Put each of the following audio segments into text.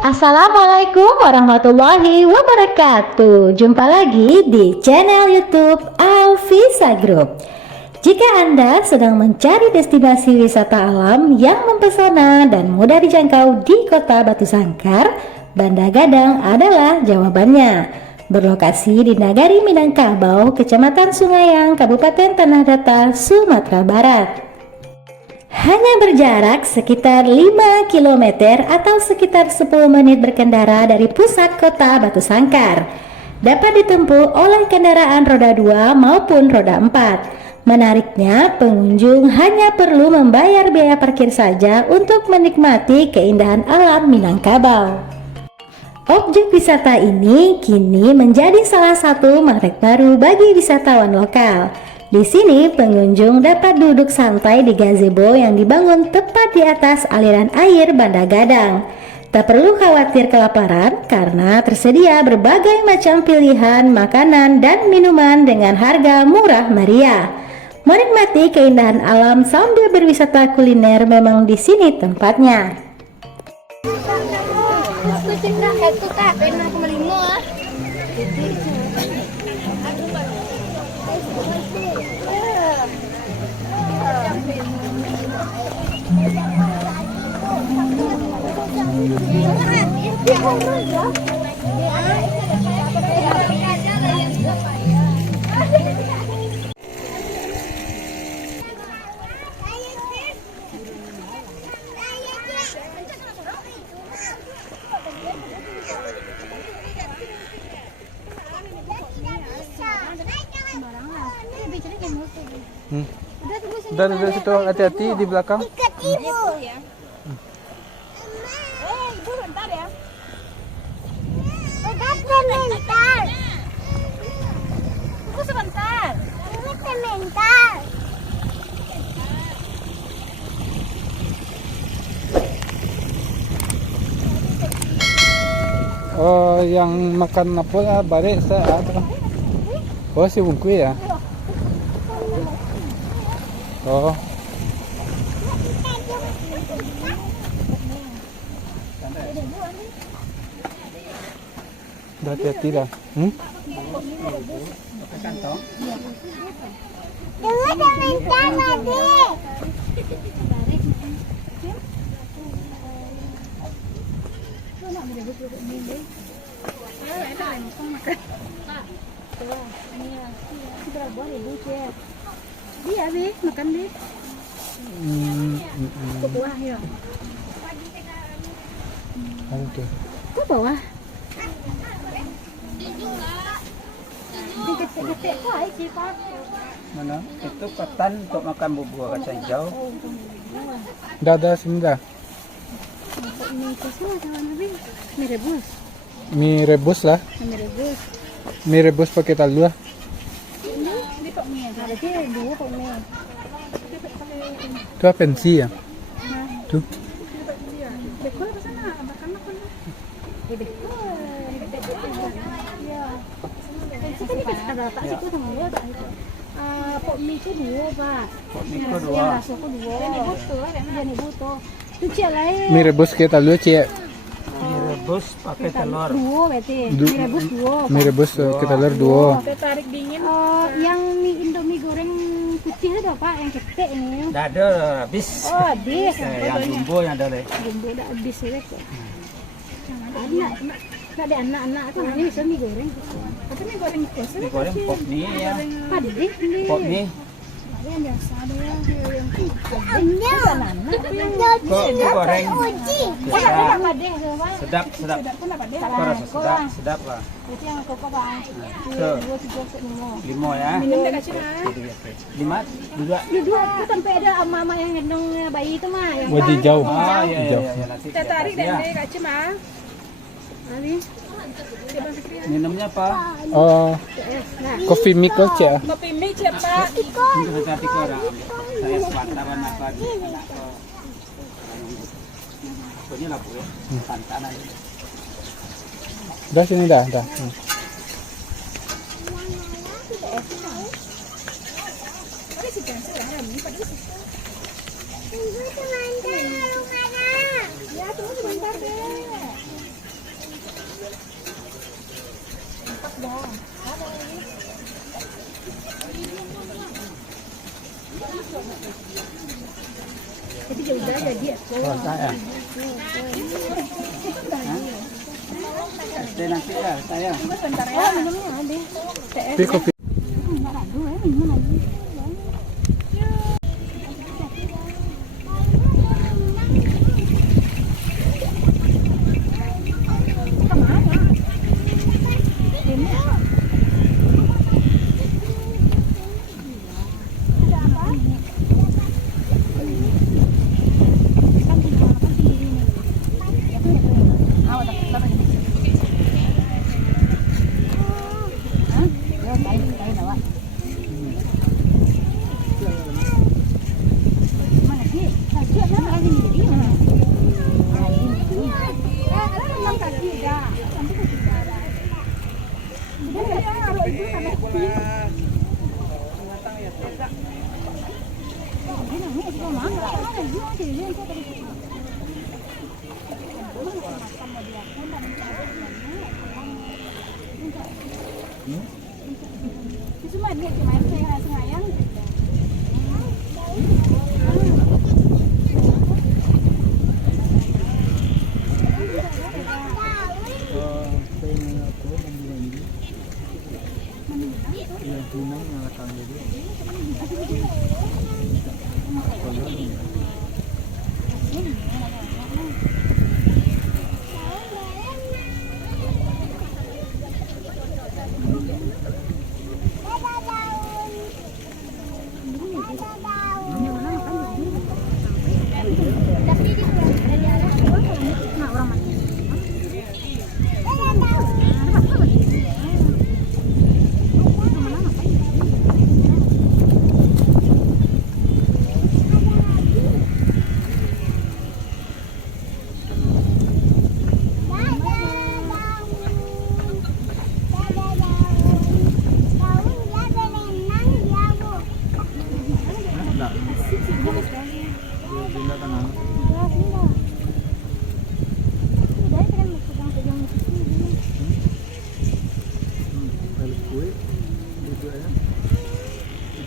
Assalamualaikum warahmatullahi wabarakatuh. Jumpa lagi di channel YouTube Alvisa Group. Jika Anda sedang mencari destinasi wisata alam yang mempesona dan mudah dijangkau di Kota Batu Sangkar, Banda Gadang adalah jawabannya. Berlokasi di Nagari Minangkabau, Kecamatan Sungaiang, Kabupaten Tanah Datar, Sumatera Barat. Hanya berjarak sekitar 5 km atau sekitar 10 menit berkendara dari pusat kota Batu Sangkar. Dapat ditempuh oleh kendaraan roda 2 maupun roda 4. Menariknya, pengunjung hanya perlu membayar biaya parkir saja untuk menikmati keindahan alam Minangkabau. Objek wisata ini kini menjadi salah satu magnet baru bagi wisatawan lokal. Di sini pengunjung dapat duduk santai di gazebo yang dibangun tepat di atas aliran air Banda Gadang. Tak perlu khawatir kelaparan karena tersedia berbagai macam pilihan makanan dan minuman dengan harga murah meriah. Menikmati keindahan alam sambil berwisata kuliner memang di sini tempatnya. Dari situ hati-hati di belakang. Ikat ibu. Ibu bentar ya. Sebentar. Ibu sebentar. Ibu sebentar. Oh, yang makan apa lah, bare saat. Oh, si bungku ya. Oh. Hati-hati dah. Jangan sebentar lagi. Iya, Bi, makan, Bi. Ke bawah ya. Oke. Ke bawah. Diketik-ketik kok ai sih, Pak. Mana? Itu ketan untuk makan bubur kacang hijau. Dah sini dah. Mie kosong sama Nabi. Mie rebus. Mie rebus lah. Mie rebus. Mie rebus pakai telur lah. Ini Pak Mie. Ada dia dua Pak Mie. Itu pensi ya. Tuh. Dekor ke sana, anak-anak kan. Dekor. Ya. Pensi kan ada tak situ sama dia tak itu. Pak Mie itu dua, Pak. Pak Mie itu dua. Ya, nasiku dua. Jadi butuh, jadi butuh. Itu cek lain. Mie rebus pakai telur cik. Mie rebus pakai telur. Dua berarti. Mie rebus dua. Mie rebus pakai telur dua. Tarik dingin. Yang mie Indomie goreng putih itu Pak, yang ketek ini. Dah ada habis. Oh, habis. Yang jumbo yang ada leh. Jumbo udah habis ya. Anak, ada anak-anak kan ini bisa mie goreng. Apa mie goreng biasa? Mie goreng pop mie ya. Padeh ini. Pop mie. Ada yang biasa ada yang Kok mie goreng. Sedap. Sedap. Kok rasa sedap lah. Itu yang koko Bang. Tuh. 2 3 set 5. Lima ya. Minum dekat sini. 5 2. Dua sampai ada mama yang gendong bayi itu mah yang Wadi jauh. Ah iya nanti. kita tarik dan ya. deh Kak Cima. Habis. Minumnya apa? Oh, Nah, kopi mie kok cik. kopi mie siapa? Ini hati-hati kok orang. Saya sepantaran apa di anak kok. Ini lah Bu ya. Pantanan. Dah sini dah. Ya, tunggu sebentar deh. Saya. Teh nanti ya saya. Bentar ya, minumnya ada. Tapi kopi. Enggak ada, minum lagi. Cuma ini cuma saya sengayan.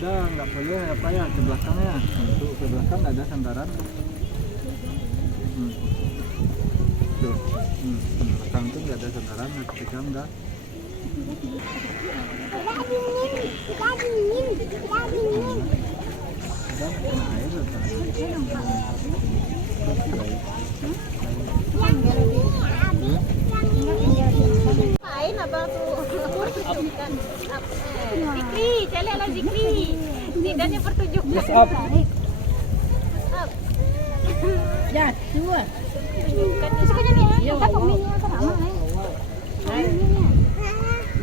Udah nggak boleh apa ya ke belakangnya, untuk ke belakang nggak ada sandaran. Tuh, ke belakang tuh nggak ada sandaran, nggak pegang dah. Udah kena air udah. Lain apa tuh? Zikri, celilah Zikri. Tidaknya pertunjuk. Yes, up. Ya, dua. Sukanya nih, kita kopinya sama nih.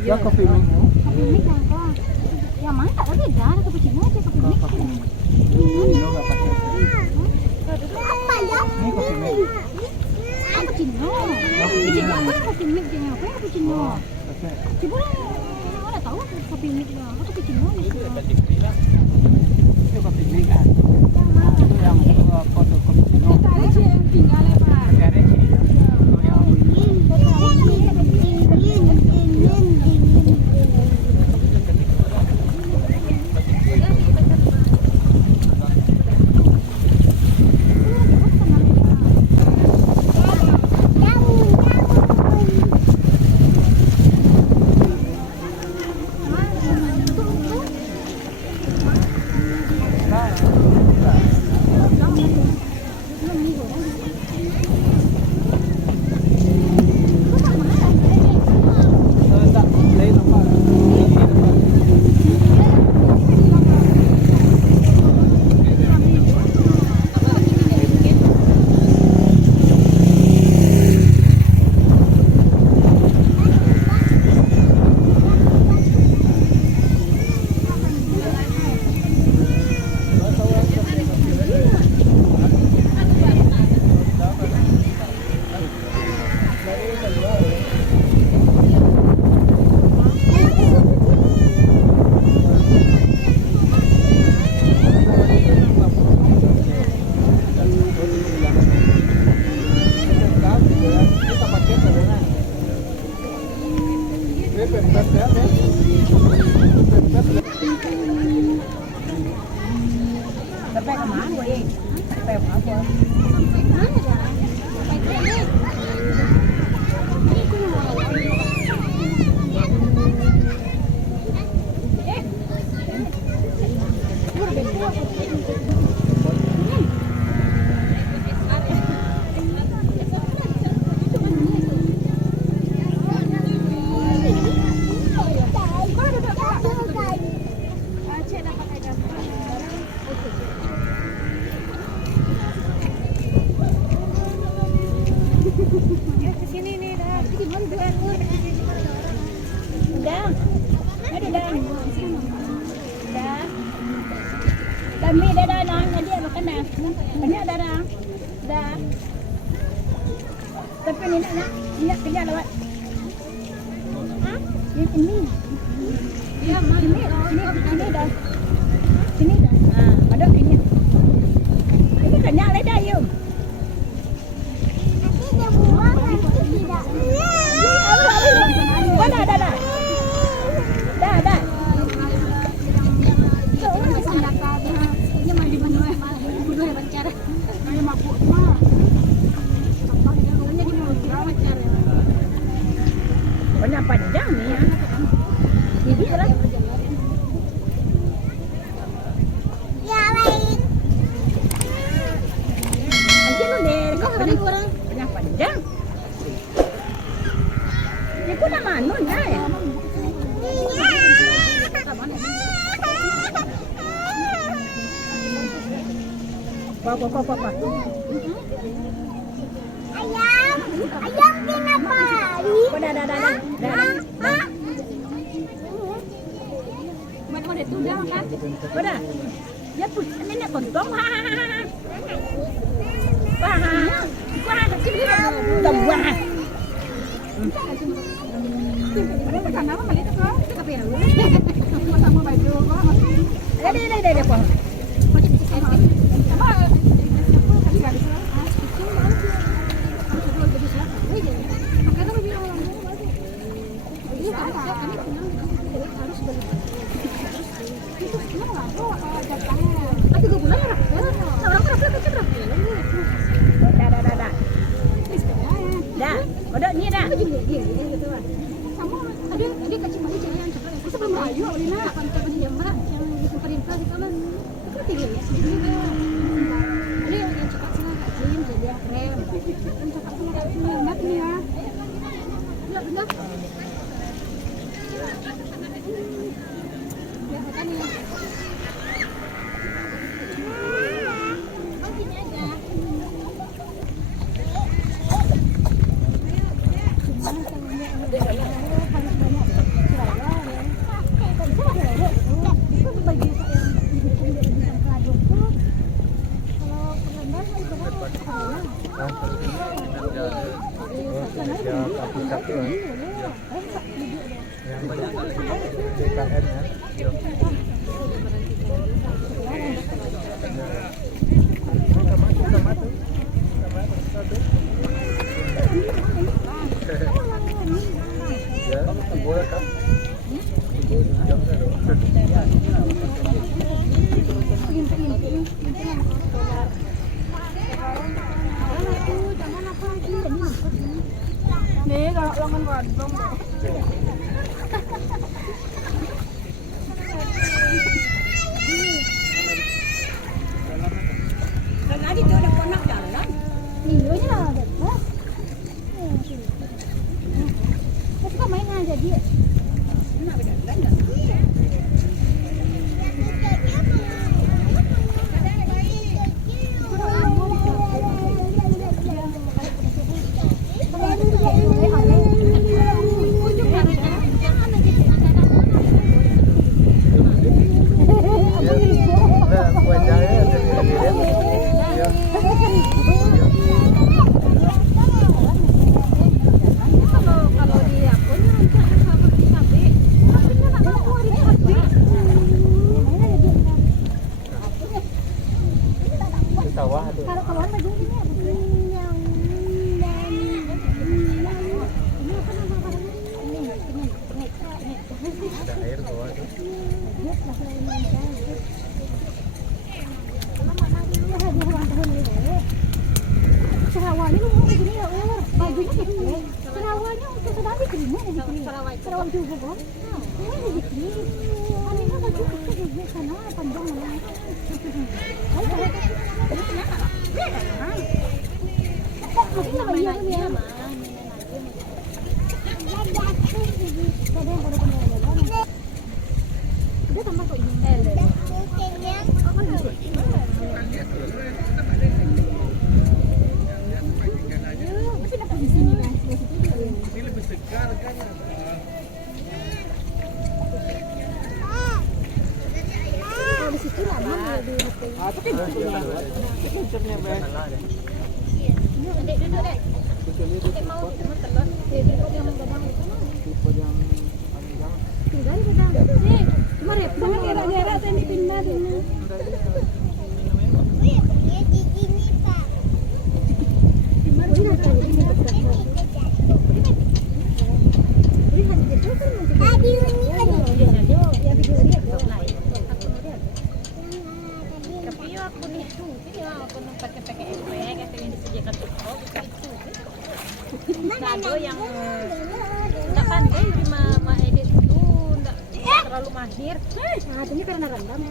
Ya kopi mie. Kopi mie kan kok. Yang mana tak ada jarang cappuccino aja kopi mie. Kopi mie. Ini nggak pakai. Apa ya? Ini kopi mie. Cappuccino. Cappuccino apa kopi mie jenis apa cappuccino? Pakai. Coba mana tahu kopi mie lah. Apa cappuccino nih? Itu kopi mie kan. Yang mana? Itu yang foto kopi mie. Kita aja yang tinggal ya Pak. Sekarang sih ya. Itu yang Tapi ni nak kerja lewat. Ini. Ya, ini dah. Sini dah. Ada ini. Ini kenyang le dah yum. Nanti dia buang nanti tidak. Dah. Dah. Ini mandi manual. Kudu hebat cara. Ini mabuk mah. Contohnya di mulut hebat cara. Banyak panjang nih ya. Ini lah. Ya baik. Anjir lu deh, kok kurang banyak panjang. Ini pun nama anu ya. Apa? Ayam kenapa? Dah. Mana itu dah kan? Dah. Ya pun ini nak kontong. Wah, kecil dia dah buah. Ini makan apa balik tu kau? Kita pergi dulu. Sama baju kau. Ada apa? Macam ni saya. Apa? Kali kali. Dah. Udah ni dah. Sama ada kacang baju yang cakap. Aku sebelum baju Lina akan cakap dia mbak yang perintah di kamar. Aku tinggal ya sini. Ada yang cakap sana kacang jadi krem. Yang cakap sana kacang mbak ni ya. Benar. Ya kan ya. Yang banyak DKN ya. Ya, boleh kan? Nih kalau longan gondong. Tadi tu ada konak jalan. Iya nya ada. Terus kau main aja dia. Nak berdandan tak? Kalau keluar baju ini apa sih? Ada air bawah tu. Sarawaknya lu mau begini ya, bajunya kecil. Sarawaknya untuk sedang diterima di sini. Sarawak juga kan? Ini di sini. Anehnya baju kecil di sana panjang lah. Masih nak bayar ni ya? Dia tambah kau ini. Ini lebih segar kan? Kalau di situ lama dia di. Tapi Kecuali di tripod, Tripod yang menggadang itu mah. tripod yang panjang. Tinggal di gadang. Sih, cuma repot. Jangan gerak-gerak saya dipindah dulu. Nado yang nggak pandai lima edit itu nggak terlalu mahir. Nah, ini karena random.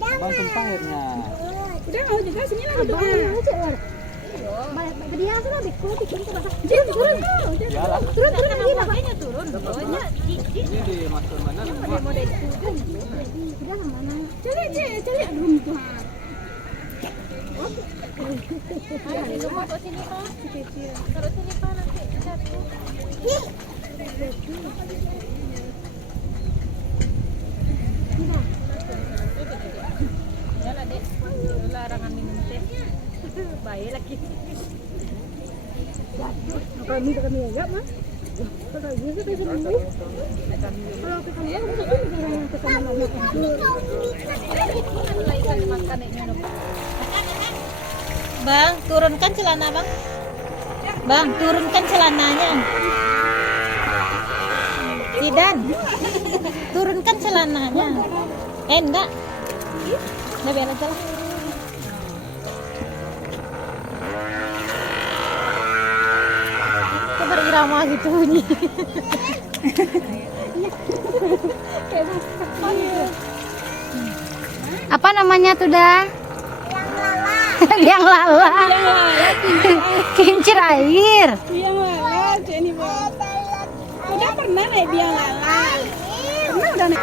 Bang tumpah airnya. Udah mau juga sini lagi doang. Dia sudah bikin ke basah. Turun. Iyalah. Turun lagi Makanya turun. Pokoknya Ini di masuk mana? model itu kan. Sudah kemana? Cari aduh itu. Sini kok sini kok. Taruh sini kok nanti satu. Ya lah dek. Larangan minum teh. Baik lagi. Kami enggak mah. Kalau gitu kita sini. Kalau kita lihat kita yang ke sana lagi. Lagi makan minum. Bang, turunkan celana bang. Bang, turunkan celananya. Zidan, turunkan celananya. Enggak. Udah biar aja lah. Kok berirama gitu bunyi. Apa namanya tuh dah? Biang lala. Kincir air. Biang lala, Jenny Bang. Udah pernah naik biang lala? Pernah udah naik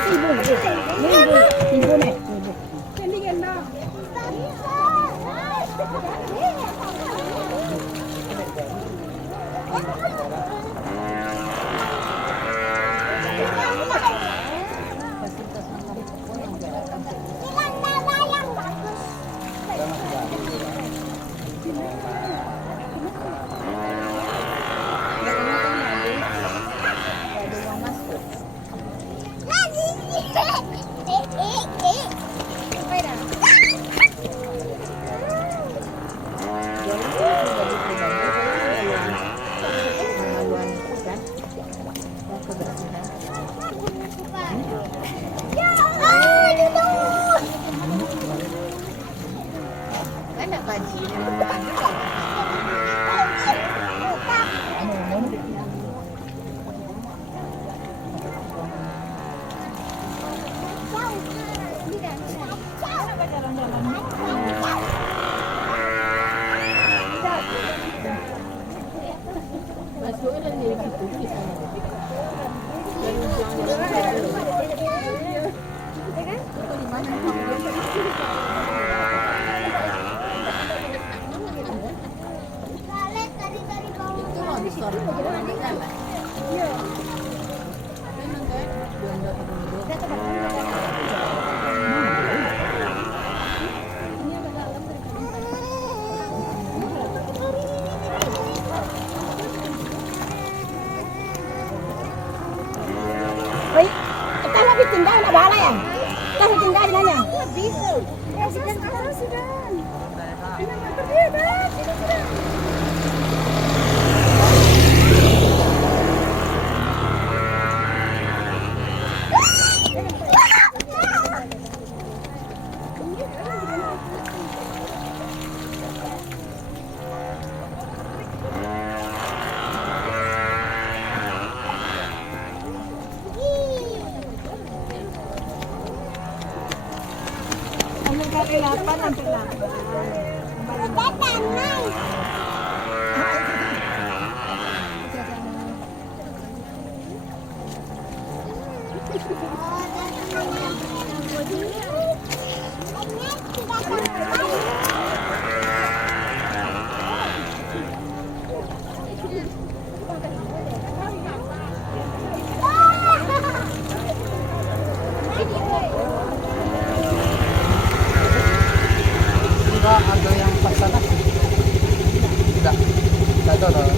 ibu naik. Jadi gendong. Kita lebih tinggal nak bala ya? Kita lebih tinggal di mana? ada lah.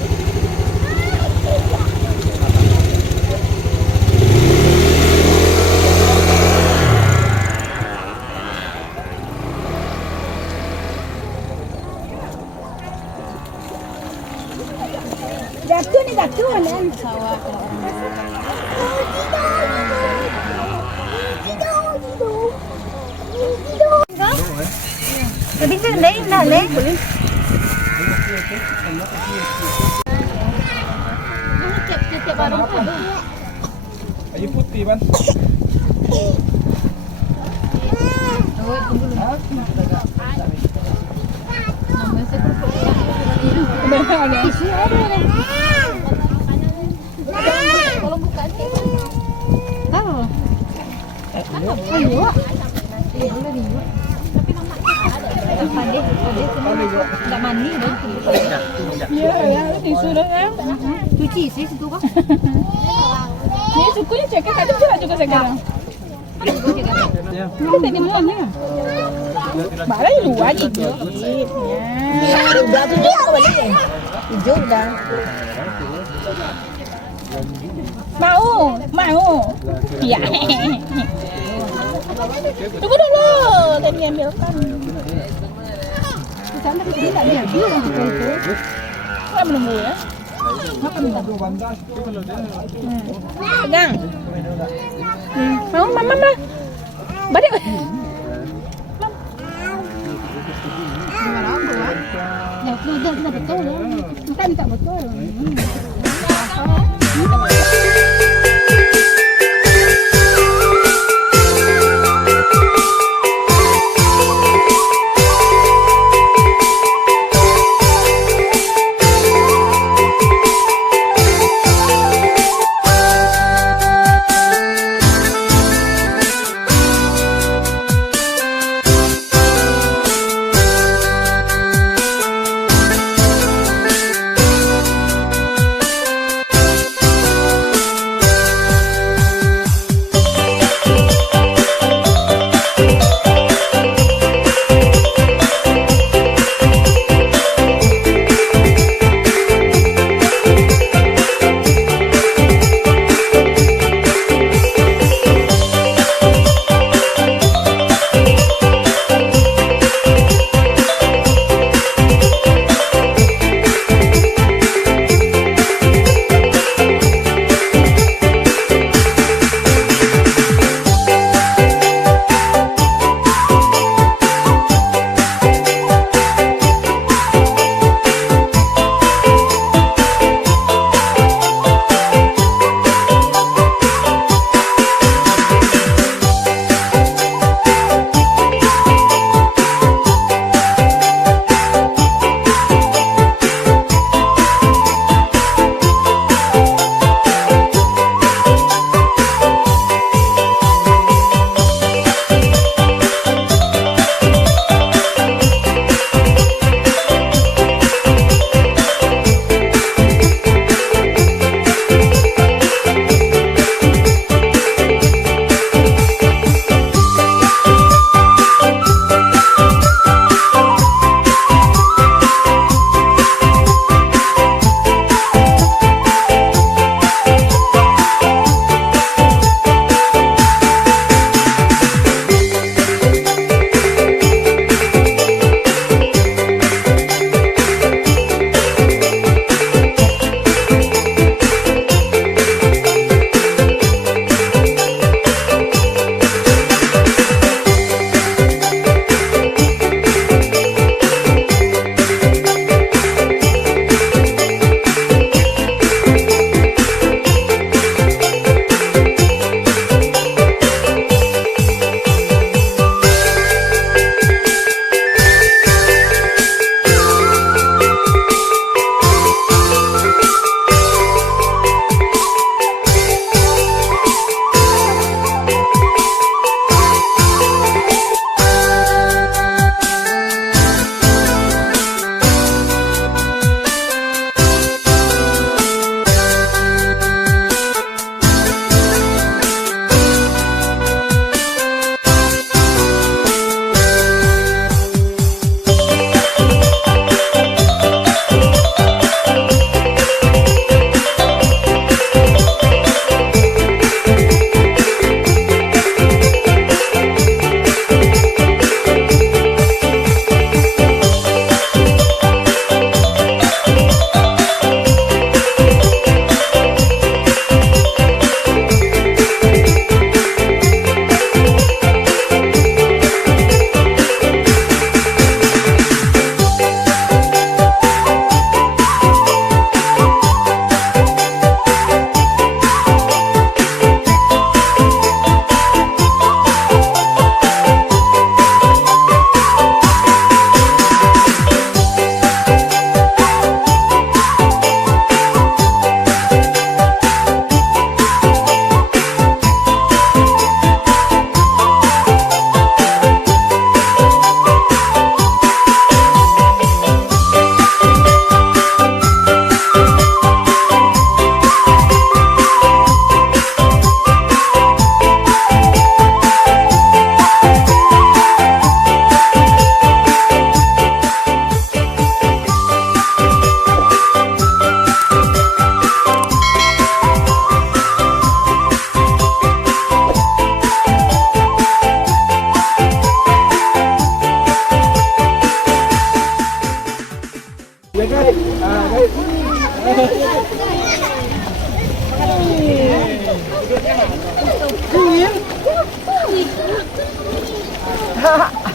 Datu kan sawah. Jadi kan lấy là lấy. Tiap warung ada. Ayo putih ban. Kalau buka sih. Oh. Nggak mandi dong. Iya, ya, tisu dah kan. Cuci sih situ kan. Ini sukunya ceknya kadang juga juga sekarang. Ya. Ini tadi makan ya. Barang dua gitu. Udah tuh juga kembali. Hijau udah. Mau. Iya. Tunggu dulu, tadi ambilkan. Di sana di sini tak diambil orang itu. Nggak menunggu ya. Pegang. Mau mama. Balik. Ya udah betul ya. Kita minta betul.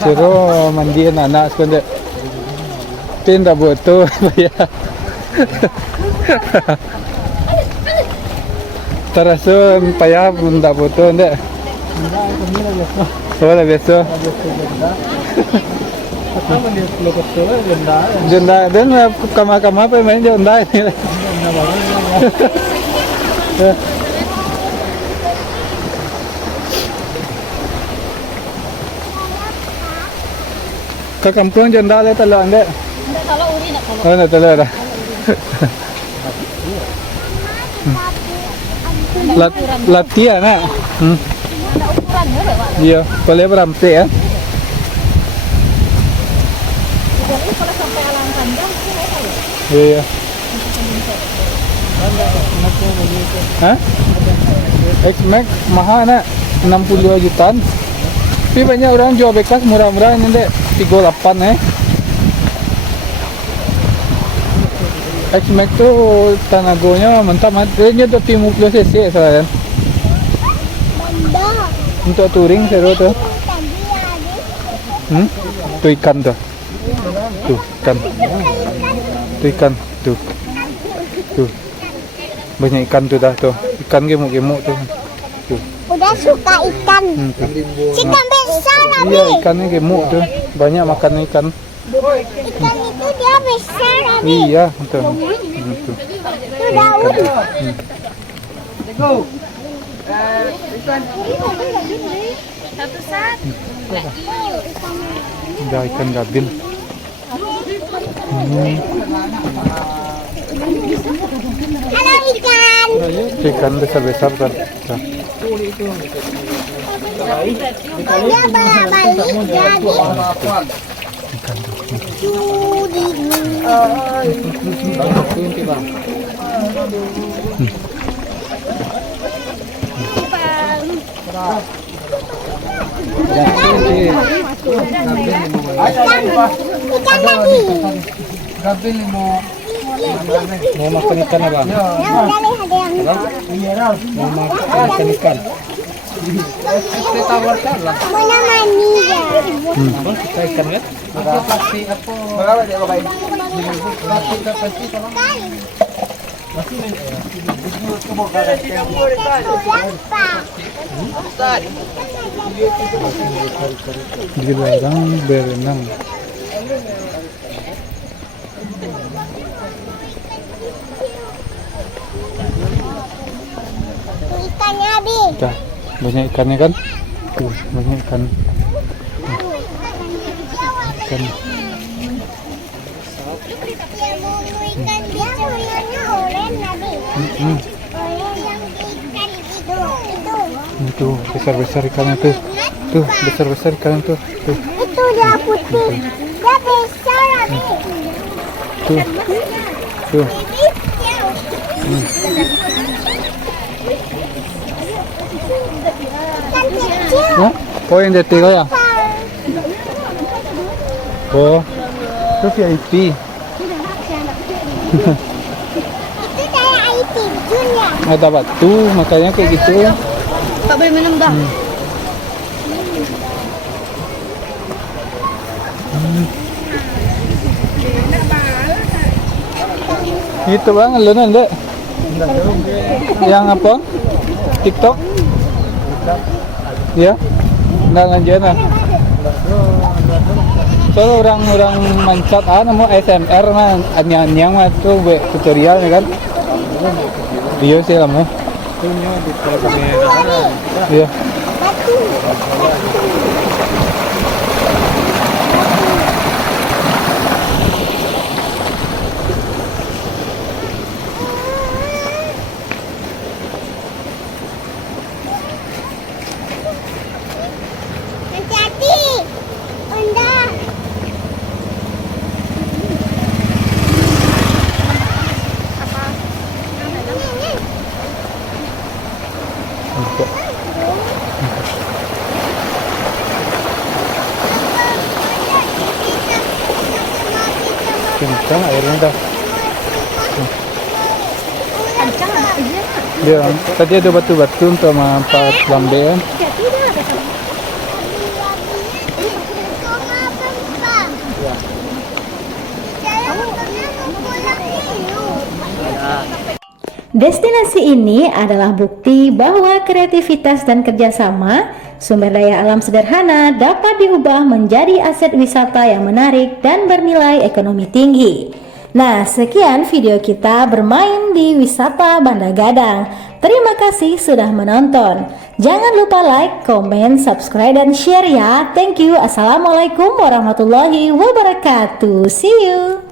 Ciro mandiin anak sekonde. Tinda butuh ya. Terasa payah pun tak butuh ndek. Oh, lah biasa. Jenda dan kamar-kamar apa main jenda ini. Ke kampung jenda le telur ndek. Kalau uri nak kalau. Oh, nak telur dah. Latihan nak. Ukuran ya, Pak. Iya, boleh beramtik ya. Jadi kalau sampai alam panjang itu apa ya? Iya. Hah? X-Max mahal nak 62 jutaan. Tapi banyak orang jual bekas murah-murah ini dek 38 X-Max tu tenagonya mantap, dia tu 50 cc salah kan. Untuk touring seru tu. Tu ikan tu. Tuh ikan. Tu ikan tu. Tuh. Banyak ikan tu dah tu. Ikan gemuk-gemuk tu. Tuh. Udah suka ikan. Tuh. Ikan besar Abi. Iya, ikannya gemuk tu. Banyak makan ikan. Ikan itu dia besar Abi. Iya, betul. Itu daun. Satu saat. Dah ikan gabil. Halo ikan. Ikan besar-besar kan. Dah. Dia balik jadi Ikan tu. judi. Ikan lagi. Gabil mau makan ikan apa? Nah, udah lihat ada yang Mau makan ikan. mana mani ya. Kita ikan kan? Dilarang berenang. Tuh ikannya Abi. Dah, banyak ikannya kan? Tuh, banyak ikan. Ikan. Dia bumbu ikan dia warnanya oranye Abi. Oranye yang ikan itu. Itu besar-besar ikannya tuh. Tuh, besar-besar ikannya tuh. Tuh, Itu dia putih. Dia besar Abi. tuh. Tuh. Ikan kecil. Hah? Oh, yang jati kau ya? Oh, itu VIP. Itu kayak air terjun ya. Ada batu, makanya kayak gitu. Tak boleh minum dah. Gitu bang, lu nanti. Yang apa? TikTok? Ya? Nggak lanjut lah. Soalnya orang-orang mancat nemu ASMR mah anyang-anyang mah tuh tutorial kan. Iya sih lah mau. Iya. Batu. Hati-hati. Bunda. Kencang airnya dah. Kencang ada iya. Dia tadi ada batu-batu untuk manfaat lambe kan. Ya tidak ada sama. Destinasi ini adalah bukti bahwa kreativitas dan kerjasama sumber daya alam sederhana dapat diubah menjadi aset wisata yang menarik dan bernilai ekonomi tinggi. Nah, sekian video kita bermain di wisata Banda Gadang. Terima kasih sudah menonton. Jangan lupa like, komen, subscribe, dan share ya. Thank you. Assalamualaikum warahmatullahi wabarakatuh. See you.